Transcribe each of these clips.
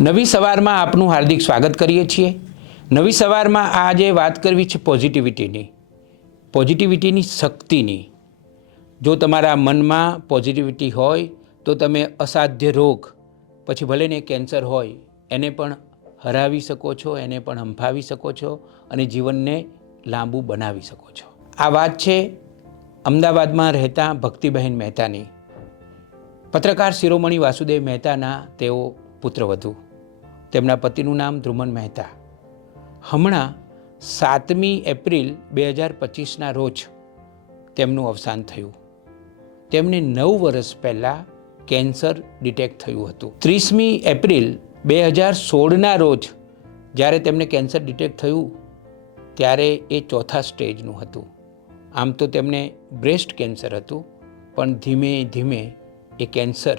નવી સવારમાં આપનું હાર્દિક સ્વાગત કરીએ છીએ. નવી સવારમાં આજે વાત કરવી છે પોઝિટિવિટીની પોઝિટિવિટીની શક્તિની. જો તમારા મનમાં પોઝિટિવિટી હોય, તો તમે અસાધ્ય રોગ, પછી ભલે ને કેન્સર હોય, એને પણ હરાવી શકો છો, એને પણ હંફાવી શકો છો અને જીવનને લાંબુ બનાવી શકો છો. આ વાત છે અમદાવાદમાં રહેતા ભક્તિબહેન મહેતાની. પત્રકાર શિરોમણી વાસુદેવ મહેતાના તેઓ પુત્રવધુ. તેમના પતિનું નામ ધ્રુમન મહેતા. હમણાં સાતમી એપ્રિલ બે હજાર પચીસના રોજ તેમનું અવસાન થયું. તેમને નવ વર્ષ પહેલાં કેન્સર ડિટેક્ટ થયું હતું. ત્રીસમી એપ્રિલ બે હજાર સોળના રોજ જ્યારે તેમને કેન્સર ડિટેક્ટ થયું, ત્યારે એ ચોથા સ્ટેજનું હતું. આમ તો તેમને બ્રેસ્ટ કેન્સર હતું, પણ ધીમે ધીમે એ કેન્સર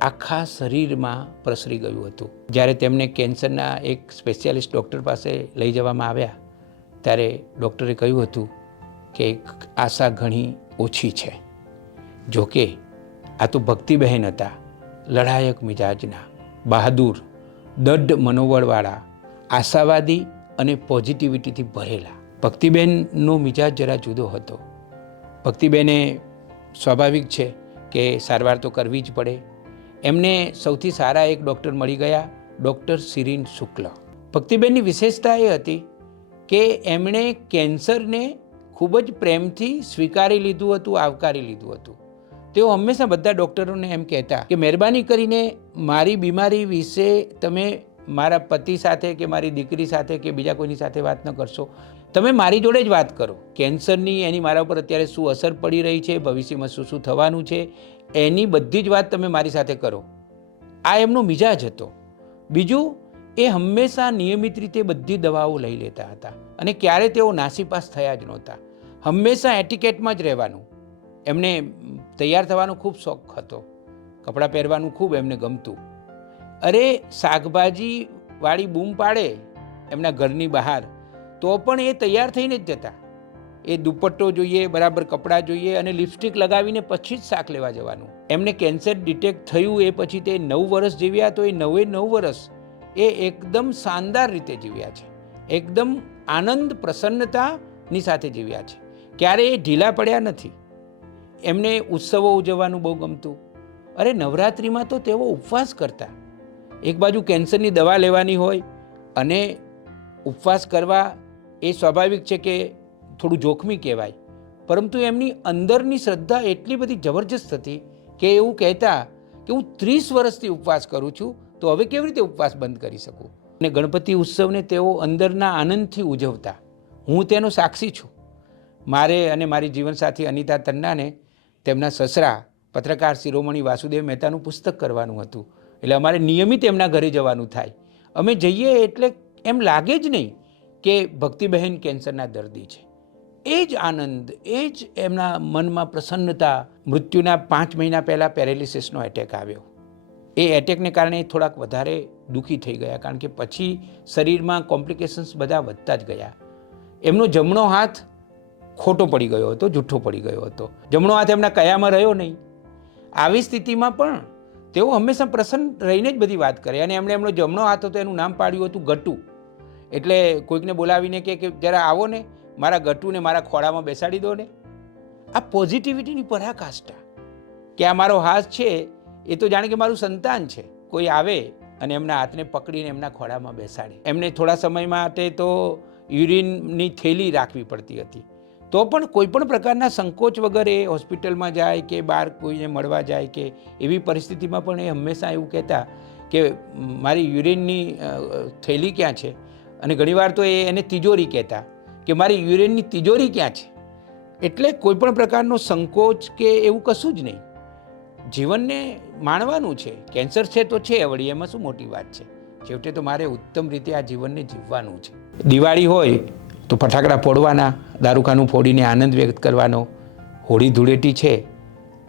આખા શરીરમાં પ્રસરી ગયું હતું. જ્યારે તેમને કેન્સરના એક સ્પેશિયાલિસ્ટ ડૉક્ટર પાસે લઈ જવામાં આવ્યા, ત્યારે ડૉક્ટરે કહ્યું હતું કે આશા ઘણી ઓછી છે. જોકે આ તો ભક્તિબહેન હતા, લડાયક મિજાજના, બહાદુર, દઢ મનોબળવાળા, આશાવાદી અને પોઝિટિવિટીથી ભરેલા. ભક્તિબેનનો મિજાજ જરા જુદો હતો. ભક્તિબેને સ્વાભાવિક છે કે સારવાર તો કરવી જ પડે એમને સૌથી સારા એક ડૉક્ટર મળી ગયા, ડૉક્ટર સિરીન શુક્લ. ભક્તિબેનની વિશેષતા એ હતી કે એમણે કેન્સરને ખૂબ જ પ્રેમથી સ્વીકારી લીધું હતું, આવકારી લીધું હતું. તેઓ હંમેશા બધા ડૉક્ટરોને એમ કહેતા કે, મહેરબાની કરીને મારી બીમારી વિશે તમે મારા પતિ સાથે કે મારી દીકરી સાથે કે બીજા કોઈની સાથે વાત ન કરશો. તમે મારી જોડે જ વાત કરો. કેન્સરની એની મારા ઉપર અત્યારે શું અસર પડી રહી છે? ભવિષ્યમાં શું શું થવાનું છે? એની બધી જ વાત તમે મારી સાથે કરો. આ એમનો મિજાજ હતો. બીજું, એ હંમેશા નિયમિત રીતે બધી દવાઓ લઈ લેતા હતા અને ક્યારે તેઓ નાસીપાસ થયા જ નહોતા. હંમેશા એટિકેટમાં જ રહેવાનું. એમને તૈયાર થવાનો ખૂબ શોખ હતો. કપડાં પહેરવાનું ખૂબ એમને ગમતું. અરે, શાકભાજી વાળી બૂમ પાડે એમના ઘરની બહાર, તો પણ એ તૈયાર થઈને જ જતા. એ દુપટ્ટો જોઈએ, બરાબર કપડાં જોઈએ અને લિપસ્ટિક લગાવીને પછી જ શાક લેવા જવાનું. એમને કેન્સર ડિટેક્ટ થયું એ પછી તે નવ વર્ષ જીવ્યા તો એ નવે નવ વર્ષ એ એકદમ શાનદાર રીતે જીવ્યા છે. એકદમ આનંદ, પ્રસન્નતાની સાથે જીવ્યા છે. ક્યારે એ ઢીલા પડ્યા નથી. એમને ઉત્સવો ઉજવવાનું બહુ ગમતું. અરે નવરાત્રિમાં તો તેઓ ઉપવાસ કરતા. એક બાજુ કેન્સરની દવા લેવાની હોય અને ઉપવાસ કરવા એ સ્વાભાવિક છે કે થોડું જોખમી કહેવાય. પરંતુ એમની અંદરની શ્રદ્ધા એટલી બધી જબરજસ્ત હતી કે એવું કહેતા કે હું ત્રીસ વર્ષથી ઉપવાસ કરું છું, તો હવે કેવી રીતે ઉપવાસ બંધ કરી શકું? અને ગણપતિ ઉત્સવને તેઓ અંદરના આનંદથી ઉજવતા. હું તેનો સાક્ષી છું. મારે અને મારી જીવનસાથી અનિતા તન્નાને તેમના સસરા, પત્રકાર શિરોમણી વાસુદેવ મહેતાનું પુસ્તક કરવાનું હતું. એટલે અમારે નિયમિત એમના ઘરે જવાનું થાય. અમે જઈએ એટલે એમ લાગે જ નહીં કે ભક્તિબહેન કેન્સરના દર્દી છે. એ જ આનંદ, એ જ એમના મનમાં પ્રસન્નતા મૃત્યુના પાંચ મહિના પહેલાં પેરેલિસિસનો એટેક આવ્યો. એ એટેકને કારણે થોડાક વધારે દુઃખી થઈ ગયા કારણ કે પછી શરીરમાં કોમ્પ્લિકેશન્સ બધા વધતા જ ગયા. એમનો જમણો હાથ ખોટો પડી ગયો હતો જૂઠો પડી ગયો હતો. જમણો હાથ એમના કયામાં રહ્યો નહીં. આવી સ્થિતિમાં પણ તેઓ હંમેશા પ્રસન્ન રહીને જ બધી વાત કરે અને એમણે એમનો જમણો હાથ હતો, એનું નામ પાડ્યું હતું ગટુ. એટલે કોઈકને બોલાવીને કે, જરા આવો ને. મારા ગટુને મારા ખોળામાં બેસાડી દો ને. આ પોઝિટિવિટીની પરાકાષ્ઠા. કે આ મારો હાથ છે, એ તો જાણે કે મારું સંતાન છે. કોઈ આવે અને એમના હાથને પકડીને એમના ખોળામાં બેસાડે. એમને થોડા સમય માટે તો યુરિનની થેલી રાખવી પડતી હતી. તો પણ કોઈ પણ પ્રકારના સંકોચ વગર એ હોસ્પિટલમાં જાય કે બહાર કોઈને મળવા જાય કે એવી પરિસ્થિતિમાં પણ એ હંમેશા એવું કહેતા કે મારી યુરિનની થેલી ક્યાં છે? અને ઘણીવાર તો એ એને તિજોરી કહેતા. કે મારી યુરેનની તિજોરી ક્યાં છે? એટલે કોઈ પણ પ્રકારનો સંકોચ કે એવું કશું જ નહીં. જીવનને માણવાનું છે. કેન્સર છે તો છે, વળી એમાં શું મોટી વાત છે? છેવટે તો મારે ઉત્તમ રીતે આ જીવનને જીવવાનું છે. દિવાળી હોય તો ફટાકડા ફોડવાના, દારૂખાનું ફોડીને આનંદ વ્યક્ત કરવાનો. હોળી ધૂળેટી છે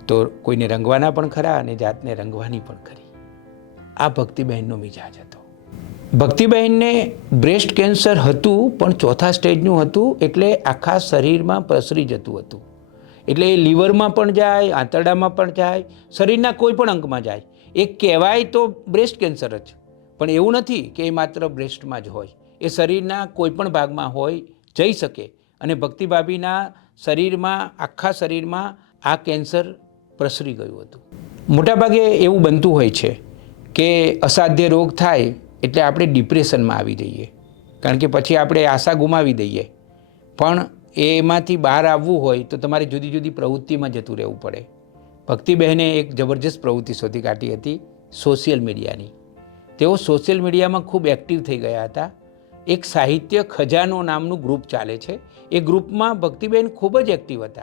તો કોઈને રંગવાના પણ ખરા અને જાતને રંગવાની પણ ખરી. આ ભક્તિબહેનનો મિજાજ હતો. ભક્તિબહેનને બ્રેસ્ટ કેન્સર હતું, પણ ચોથા સ્ટેજનું હતું એટલે આખા શરીરમાં પ્રસરી જતું હતું. એટલે એ લીવરમાં પણ જાય, આંતરડામાં પણ જાય, શરીરના કોઈ પણ અંગમાં જાય. એ કહેવાય તો બ્રેસ્ટ કેન્સર જ. પણ એવું નથી કે એ માત્ર બ્રેસ્ટમાં જ હોય. એ શરીરના કોઈ પણ ભાગમાં હોય, જઈ શકે. અને ભક્તિભાભીના શરીરમાં, આખા શરીરમાં આ કેન્સર પ્રસરી ગયું હતું. મોટાભાગે એવું બનતું હોય છે કે અસાધ્ય રોગ થાય એટલે આપણે ડિપ્રેશનમાં આવી જઈએ. કારણ કે પછી આપણે આશા ગુમાવી દઈએ. પણ એમાંથી બહાર આવવું હોય તો તમારે જુદી જુદી પ્રવૃત્તિમાં જતું રહેવું પડે. ભક્તિબહેને એક જબરજસ્ત પ્રવૃત્તિ શોધી કાઢી હતી સોશિયલ મીડિયાની. તેઓ સોશિયલ મીડિયામાં ખૂબ એક્ટિવ થઈ ગયા હતા. એક સાહિત્ય ખજાનો નામનું ગ્રુપ ચાલે છે. એ ગ્રુપમાં ભક્તિબેન ખૂબ જ એક્ટિવ હતા.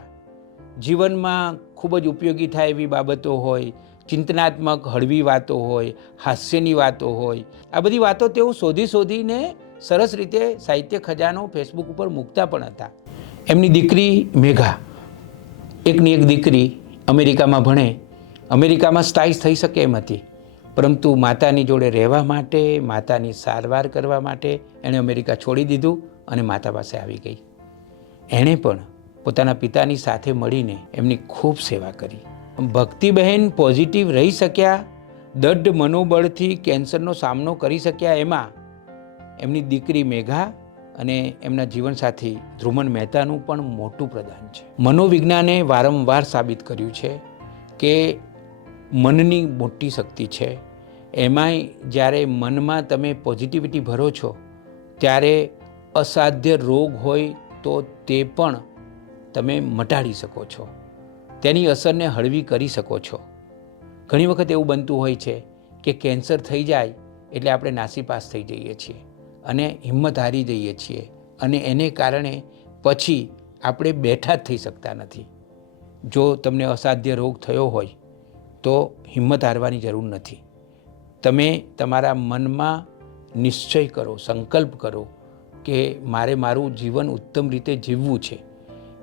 જીવનમાં ખૂબ જ ઉપયોગી થાય એવી બાબતો હોય ચિંતનાત્મક, હળવી વાતો હોય, હાસ્યની વાતો હોય, આ બધી વાતો તેઓ શોધી શોધીને સરસ રીતે સાહિત્ય ખજાનો ફેસબુક ઉપર મૂકતા પણ હતા. એમની દીકરી મેઘા, એકની એક દીકરી અમેરિકામાં ભણે, અમેરિકામાં સ્થાયી થઈ શકે એમ હતી. પરંતુ માતાની જોડે રહેવા માટે, માતાની સારવાર કરવા માટે એણે અમેરિકા છોડી દીધું અને માતા પાસે આવી ગઈ. એણે પણ પોતાના પિતાની સાથે મળીને એમની ખૂબ સેવા કરી. ભક્તિબહેન પોઝિટિવ રહી શક્યા, દઢ મનોબળથી કેન્સરનો સામનો કરી શક્યા એમાં. એમની દીકરી મેઘા અને એમના જીવનસાથી ધ્રુમન મહેતાનું પણ મોટું પ્રદાન છે. મનોવિજ્ઞાને વારંવાર સાબિત કર્યું છે કે મનની મોટી શક્તિ છે. એમાંય જ્યારે મનમાં તમે પોઝિટિવિટી ભરો છો, ત્યારે અસાધ્ય રોગ હોય તો તે પણ તમે મટાડી શકો છો. તેની અસરને હળવી કરી શકો છો. ઘણી વખત એવું બનતું હોય છે કે કેન્સર થઈ જાય એટલે આપણે નાસીપાસ થઈ જઈએ છીએ અને હિંમત હારી જઈએ છીએ અને એને કારણે પછી આપણે બેઠા જ થઈ શકતા નથી. જો તમને અસાધ્ય રોગ થયો હોય તો હિંમત હારવાની જરૂર નથી. તમે તમારા મનમાં નિશ્ચય કરો, સંકલ્પ કરો કે મારે મારું જીવન ઉત્તમ રીતે જીવવું છે.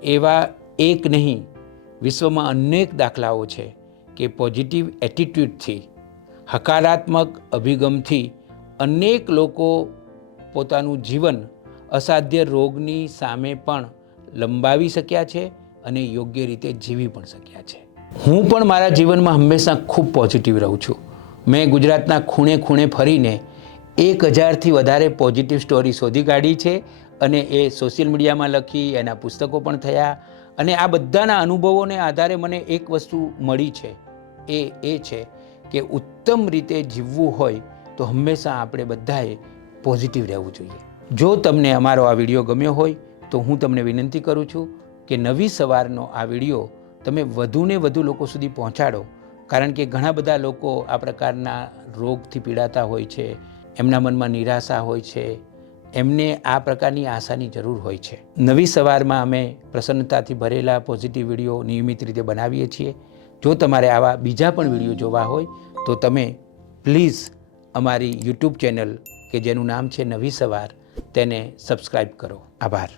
એવા એક નહીં વિશ્વમાં અનેક દાખલાઓ છે કે પોઝિટિવ એટીટ્યૂડથી હકારાત્મક અભિગમથી અનેક લોકો પોતાનું જીવન અસાધ્ય રોગની સામે પણ લંબાવી શક્યા છે અને યોગ્ય રીતે જીવી પણ શક્યા છે. હું પણ મારા જીવનમાં હંમેશા ખૂબ પોઝિટિવ રહું છું. મેં ગુજરાતના ખૂણે ખૂણે ફરીને એક હજારથી વધારે પોઝિટિવ સ્ટોરી શોધી કાઢી છે અને એ સોશિયલ મીડિયામાં લખી, એના પુસ્તકો પણ થયા અને આ બધાના અનુભવોને આધારે મને એક વસ્તુ મળી છે, એ એ છે કે ઉત્તમ રીતે જીવવું હોય તો હંમેશા આપણે બધાએ પોઝિટિવ રહેવું જોઈએ. જો તમને અમારો આ વીડિયો ગમ્યો હોય તો હું તમને વિનંતી કરું છું કે નવી સવારનો આ વીડિયો તમે વધુને વધુ લોકો સુધી પહોંચાડો. કારણ કે ઘણા બધા લોકો આ પ્રકારના રોગથી પીડાતા હોય છે, એમના મનમાં નિરાશા હોય છે એમને આ પ્રકારની આશાની જરૂર હોય છે. નવી સવારમાં અમે પ્રસન્નતાથી ભરેલા પોઝિટિવ વીડિયો નિયમિત રીતે બનાવીએ છીએ. જો તમારે આવા બીજા પણ વીડિયો જોવા હોય, તો તમે પ્લીઝ અમારી યુટ્યુબ ચેનલ કે જેનું નામ છે નવી સવાર, તેને સબસ્ક્રાઈબ કરો. આભાર.